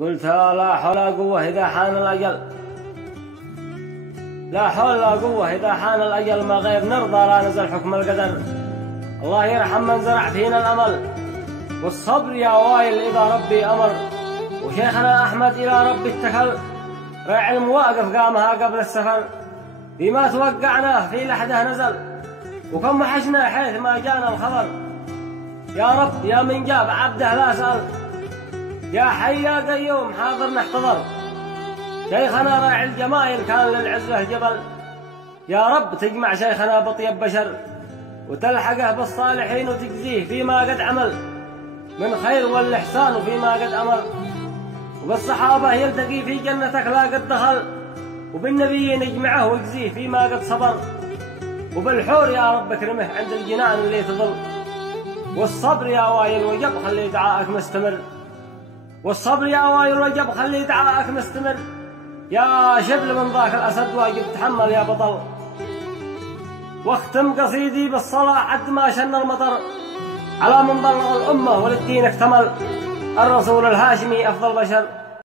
قلت لا حول ولا قوة إذا حان الأجل، لا حول ولا قوة إذا حان الأجل، ما غير نرضى لا نزل حكم القدر. الله يرحم من زرع فينا الأمل والصبر يا وايل إذا ربي أمر. وشيخنا أحمد إلى ربي اتكل، راعي المواقف قامها قبل السفر. بما توقعناه في لحده نزل، وكم وحشنا حيث ما جانا الخبر. يا رب يا من جاب عبده لا سأل، يا حي يا قيوم حاضر نحتضر. شيخنا راعي الجمايل كان للعزة جبل، يا رب تجمع شيخنا بطيب بشر وتلحقه بالصالحين وتجزيه فيما قد عمل من خير والإحسان وفيما قد أمر. وبالصحابة يلتقي في جنتك لا قد دخل، وبالنبيين يجمعه ويجزيه فيما قد صبر. وبالحور يا رب اكرمه عند الجنان اللي تظل. والصبر يا وايل وجب خلي دعائك مستمر، والصبر يا وايل وجب خلي دعائك مستمر. يا شبل من ذاك الأسد واجب تحمل يا بطل. واختم قصيدي بالصلاة عد ما شن المطر، على من بلغ الأمة وللدين اكتمل، الرسول الهاشمي أفضل بشر.